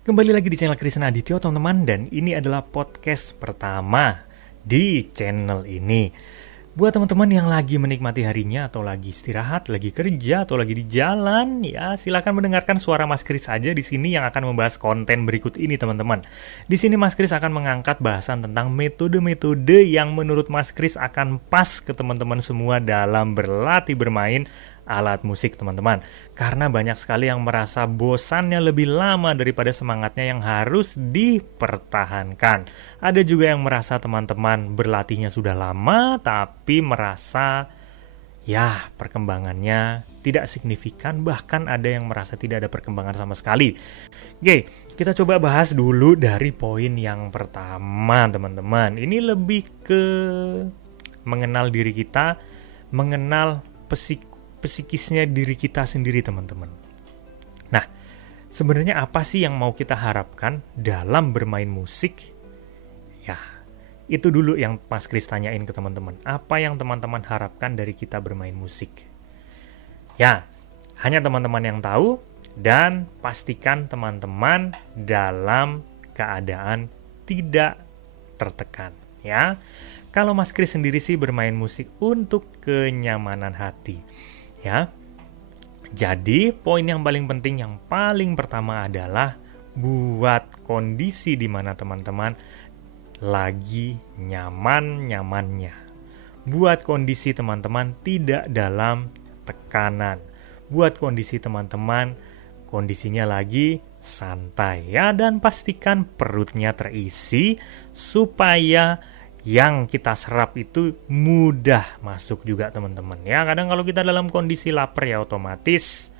Kembali lagi di channel Krisna Adityo teman-teman, dan ini adalah podcast pertama di channel ini. Buat teman-teman yang lagi menikmati harinya atau lagi istirahat, lagi kerja atau lagi di jalan, ya silakan mendengarkan suara Mas Kris saja di sini yang akan membahas konten berikut ini teman-teman. Di sini Mas Kris akan mengangkat bahasan tentang metode-metode yang menurut Mas Kris akan pas ke teman-teman semua dalam berlatih bermain alat musik teman-teman. Karena banyak sekali yang merasa bosannya lebih lama daripada semangatnya yang harus dipertahankan. Ada juga yang merasa teman-teman berlatihnya sudah lama tapi merasa ya perkembangannya tidak signifikan, bahkan ada yang merasa tidak ada perkembangan sama sekali. Oke, kita coba bahas dulu dari poin yang pertama teman-teman. Ini lebih ke mengenal diri kita, mengenal psikisnya diri kita sendiri teman-teman. Nah, sebenarnya apa sih yang mau kita harapkan dalam bermain musik? Ya, itu dulu yang Mas Kris tanyain ke teman-teman. Apa yang teman-teman harapkan dari kita bermain musik? Ya, hanya teman-teman yang tahu, dan pastikan teman-teman dalam keadaan tidak tertekan. Ya, kalau Mas Kris sendiri sih bermain musik untuk kenyamanan hati. Ya, jadi poin yang paling penting yang paling pertama adalah buat kondisi di mana teman-teman lagi nyaman-nyamannya. Buat kondisi teman-teman tidak dalam tekanan. Buat kondisi teman-teman kondisinya lagi santai ya, dan pastikan perutnya terisi supaya yang kita serap itu mudah masuk juga teman-teman ya. Kadang kalau kita dalam kondisi lapar ya otomatis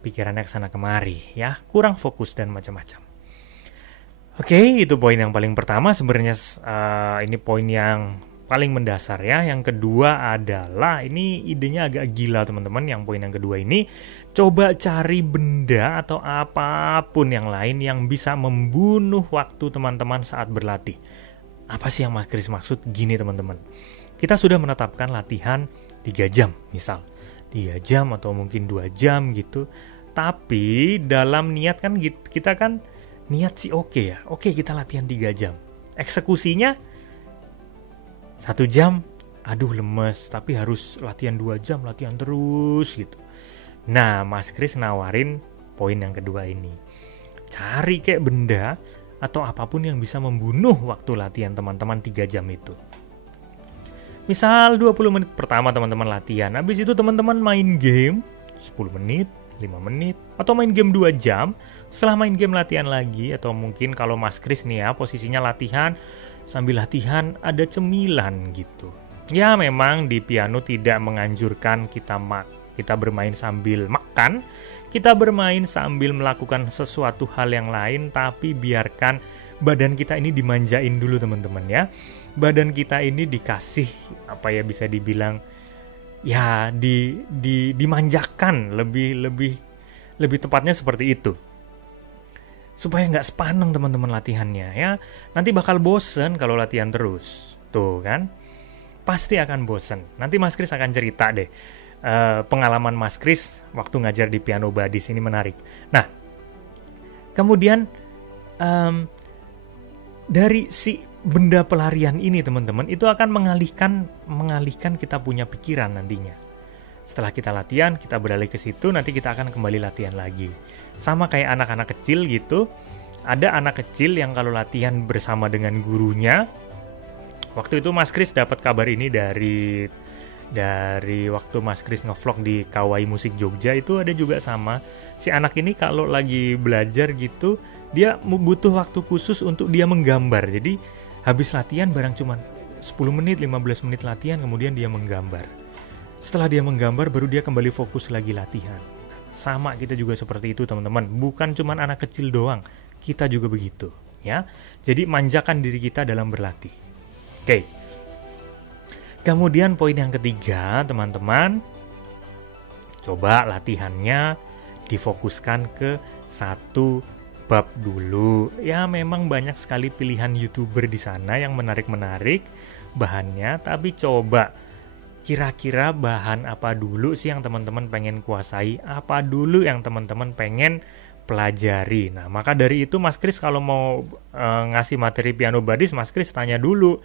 pikirannya kesana kemari ya, kurang fokus dan macam-macam. Oke, itu poin yang paling pertama sebenarnya. Ini poin yang paling mendasar ya. Yang kedua adalah, ini idenya agak gila teman-teman. Yang poin yang kedua ini, coba cari benda atau apapun yang lain yang bisa membunuh waktu teman-teman saat berlatih. Apa sih yang Mas Kris maksud? Gini teman-teman, kita sudah menetapkan latihan 3 jam misal, 3 jam atau mungkin 2 jam gitu. Tapi dalam niat kan kita kan niat sih oke ya, oke kita latihan 3 jam, eksekusinya 1 jam, aduh lemes, tapi harus latihan 2 jam, latihan terus gitu. Nah, Mas Kris nawarin poin yang kedua ini, cari kayak benda atau apapun yang bisa membunuh waktu latihan teman-teman 3 jam itu. Misal 20 menit pertama teman-teman latihan, habis itu teman-teman main game 10 menit, 5 menit, atau main game 2 jam. Setelah main game latihan lagi, atau mungkin kalau Mas Kris nih ya, posisinya latihan, sambil latihan ada cemilan gitu. Ya memang di piano tidak menganjurkan kita bermain sambil makan. Kita bermain sambil melakukan sesuatu hal yang lain, tapi biarkan badan kita ini dimanjain dulu teman-teman ya. Badan kita ini dikasih apa ya, bisa dibilang ya dimanjakan, lebih tepatnya seperti itu. Supaya nggak sepaneng teman-teman latihannya ya. Nanti bakal bosen kalau latihan terus. Tuh kan? Pasti akan bosen. Nanti Mas Kris akan cerita deh. Pengalaman Mas Kris waktu ngajar di Piano Buddies ini menarik. Nah, kemudian dari si benda pelarian ini teman-teman, itu akan mengalihkan kita punya pikiran nantinya. Setelah kita latihan, kita beralih ke situ, nanti kita akan kembali latihan lagi. Sama kayak anak-anak kecil gitu. Ada anak kecil yang kalau latihan bersama dengan gurunya, waktu itu Mas Kris dapat kabar ini dari waktu Mas Kris ngevlog di Kawai Musik Jogja, itu ada juga sama. Si anak ini kalau lagi belajar gitu, dia butuh waktu khusus untuk dia menggambar. Jadi habis latihan barang cuman 10 menit, 15 menit latihan, kemudian dia menggambar. Setelah dia menggambar, baru dia kembali fokus lagi latihan. Sama kita juga seperti itu teman-teman. Bukan cuman anak kecil doang, kita juga begitu ya. Jadi manjakan diri kita dalam berlatih. Oke. Kemudian poin yang ketiga teman-teman, coba latihannya difokuskan ke satu bab dulu. Ya memang banyak sekali pilihan YouTuber di sana yang menarik-menarik bahannya, tapi coba kira-kira bahan apa dulu sih yang teman-teman pengen kuasai, apa dulu yang teman-teman pengen pelajari. Nah, maka dari itu Mas Kris kalau mau ngasih materi piano badis, Mas Kris tanya dulu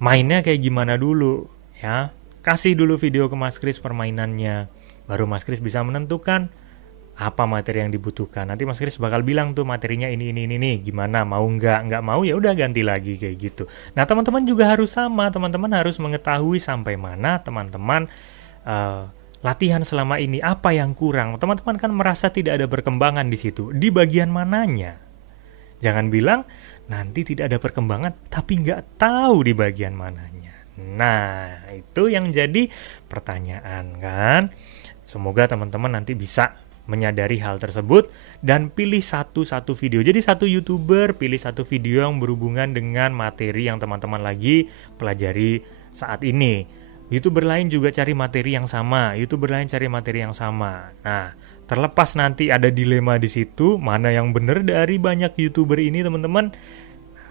mainnya kayak gimana dulu, ya. Kasih dulu video ke Mas Kris permainannya. Baru Mas Kris bisa menentukan apa materi yang dibutuhkan. Nanti Mas Kris bakal bilang tuh materinya ini, gimana, mau nggak mau ya udah ganti lagi kayak gitu. Nah, teman-teman juga harus sama, teman-teman harus mengetahui sampai mana teman-teman latihan selama ini, apa yang kurang. Teman-teman kan merasa tidak ada perkembangan di situ. Di bagian mananya? Jangan bilang nanti tidak ada perkembangan, tapi nggak tahu di bagian mananya. Nah, itu yang jadi pertanyaan kan. Semoga teman-teman nanti bisa menyadari hal tersebut dan pilih satu video. Jadi satu YouTuber, pilih satu video yang berhubungan dengan materi yang teman-teman lagi pelajari saat ini. YouTuber lain juga cari materi yang sama, YouTuber lain cari materi yang sama. Nah, terlepas nanti ada dilema di situ, mana yang benar dari banyak YouTuber ini teman-teman,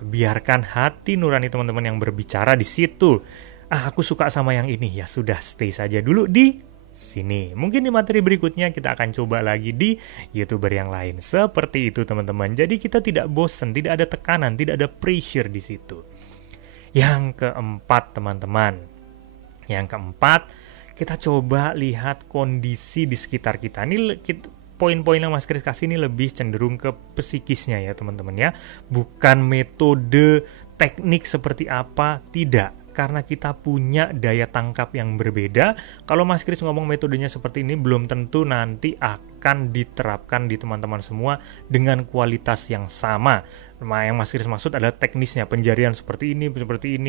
biarkan hati nurani teman-teman yang berbicara di situ. Aku suka sama yang ini, ya sudah, stay saja dulu di sini. Mungkin di materi berikutnya kita akan coba lagi di YouTuber yang lain. Seperti itu teman-teman. Jadi kita tidak bosan, tidak ada tekanan, tidak ada pressure di situ. Yang keempat teman-teman. Yang keempat, kita coba lihat kondisi di sekitar kita. Ini poin-poin yang Mas Kris kasih ini lebih cenderung ke psikisnya ya teman-teman ya. Bukan metode teknik seperti apa, tidak. Karena kita punya daya tangkap yang berbeda. Kalau Mas Kris ngomong metodenya seperti ini, belum tentu nanti akan diterapkan di teman-teman semua dengan kualitas yang sama. Nah, yang Mas Kris maksud adalah teknisnya, penjarian seperti ini.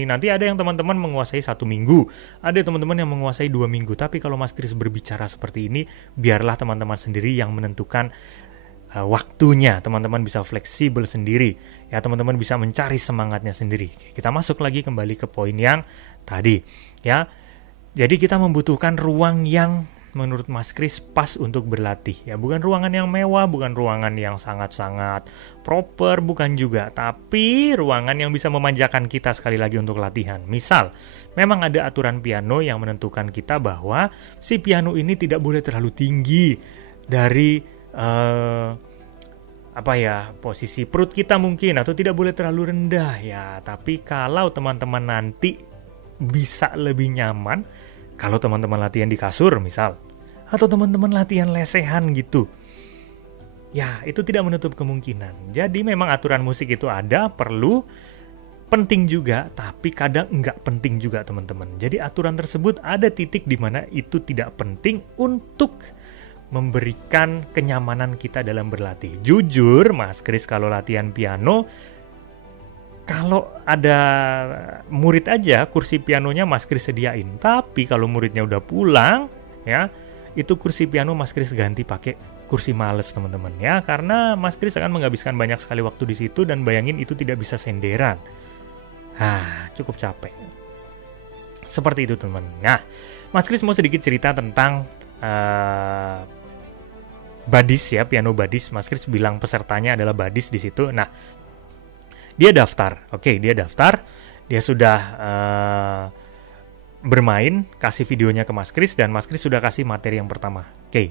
Nanti ada yang teman-teman menguasai 1 minggu, ada teman-teman yang menguasai 2 minggu. Tapi kalau Mas Kris berbicara seperti ini, biarlah teman-teman sendiri yang menentukan waktunya. Teman-teman bisa fleksibel sendiri ya, teman-teman bisa mencari semangatnya sendiri. Kita masuk lagi kembali ke poin yang tadi ya. Jadi kita membutuhkan ruang yang menurut Mas Kris pas untuk berlatih ya, bukan ruangan yang mewah, bukan ruangan yang sangat-sangat proper, bukan juga, tapi ruangan yang bisa memanjakan kita sekali lagi untuk latihan. Misal, memang ada aturan piano yang menentukan kita bahwa si piano ini tidak boleh terlalu tinggi dari posisi perut kita mungkin, atau tidak boleh terlalu rendah ya. Tapi kalau teman-teman nanti bisa lebih nyaman kalau teman-teman latihan di kasur misal, atau teman-teman latihan lesehan gitu ya, itu tidak menutup kemungkinan. Jadi memang aturan musik itu ada, perlu, penting juga, tapi kadang enggak penting juga teman-teman. Jadi aturan tersebut ada titik di mana itu tidak penting untuk memberikan kenyamanan kita dalam berlatih. Jujur, Mas Kris kalau latihan piano, kalau ada murid aja, kursi pianonya Mas Kris sediain. Tapi kalau muridnya udah pulang, ya, itu kursi piano Mas Kris ganti pakai kursi males teman-teman ya, karena Mas Kris akan menghabiskan banyak sekali waktu di situ dan bayangin itu tidak bisa senderan. Cukup capek. Seperti itu teman. Nah, Mas Kris mau sedikit cerita tentang badis ya, piano badis. Mas Kris bilang pesertanya adalah badis di situ. Nah, dia daftar. Dia daftar. Dia sudah bermain, kasih videonya ke Mas Kris, dan Mas Kris sudah kasih materi yang pertama.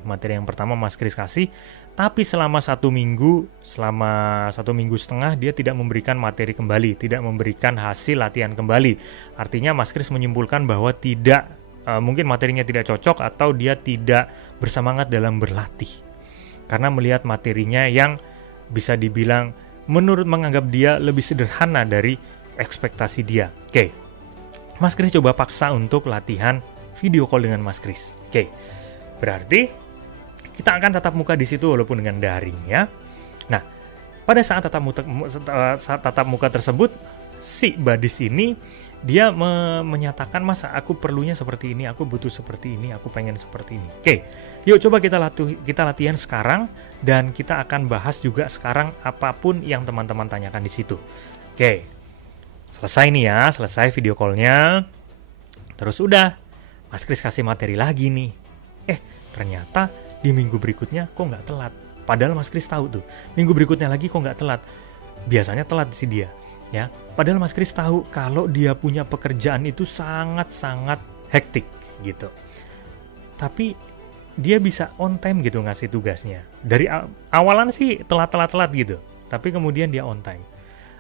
Materi yang pertama Mas Kris kasih, tapi selama 1 minggu, selama 1 minggu setengah dia tidak memberikan materi kembali, tidak memberikan hasil latihan kembali. Artinya Mas Kris menyimpulkan bahwa tidak, mungkin materinya tidak cocok atau dia tidak bersemangat dalam berlatih. Karena melihat materinya yang bisa dibilang menganggap dia lebih sederhana dari ekspektasi dia. Mas Kris coba paksa untuk latihan video call dengan Mas Kris. Berarti kita akan tatap muka di situ walaupun dengan daring ya. Nah, pada saat tatap muka tersebut, si badis ini dia menyatakan, "Mas, aku perlunya seperti ini, aku butuh seperti ini, aku pengen seperti ini." Yuk coba kita latihan sekarang, dan kita akan bahas juga sekarang apapun yang teman-teman tanyakan di situ. Selesai nih ya, selesai video call-nya. Terus udah, Mas Kris kasih materi lagi nih. Ternyata di minggu berikutnya kok nggak telat. Padahal Mas Kris tahu tuh, minggu berikutnya lagi kok nggak telat. Biasanya telat sih dia. Ya, padahal Mas Kris tahu kalau dia punya pekerjaan itu sangat-sangat hektik gitu. Tapi dia bisa on time gitu ngasih tugasnya. Dari awalan sih telat gitu, tapi kemudian dia on time.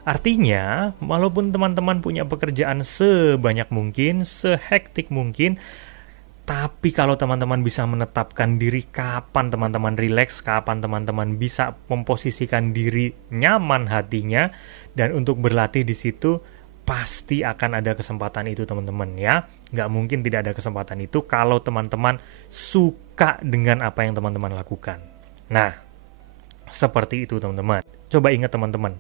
Artinya, walaupun teman-teman punya pekerjaan sebanyak mungkin, sehektik mungkin, tapi kalau teman-teman bisa menetapkan diri kapan teman-teman rileks, kapan teman-teman bisa memposisikan diri nyaman hatinya, dan untuk berlatih di situ, pasti akan ada kesempatan itu teman-teman ya. Nggak mungkin tidak ada kesempatan itu kalau teman-teman suka dengan apa yang teman-teman lakukan. Nah, seperti itu teman-teman. Coba ingat teman-teman,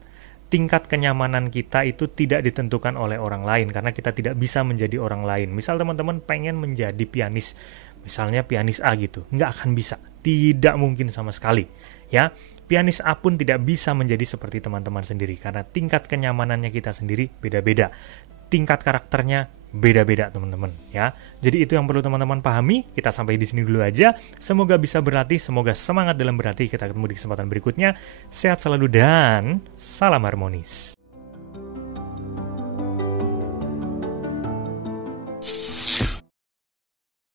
tingkat kenyamanan kita itu tidak ditentukan oleh orang lain, karena kita tidak bisa menjadi orang lain. Misal teman-teman pengen menjadi pianis, misalnya pianis A gitu, nggak akan bisa, tidak mungkin sama sekali ya. Pianis A pun tidak bisa menjadi seperti teman-teman sendiri, karena tingkat kenyamanannya kita sendiri beda-beda, tingkat karakternya beda-beda teman-teman ya. Jadi itu yang perlu teman-teman pahami. Kita sampai di sini dulu aja. Semoga bisa berlatih, semoga semangat dalam berlatih. Kita ketemu di kesempatan berikutnya. Sehat selalu dan salam harmonis.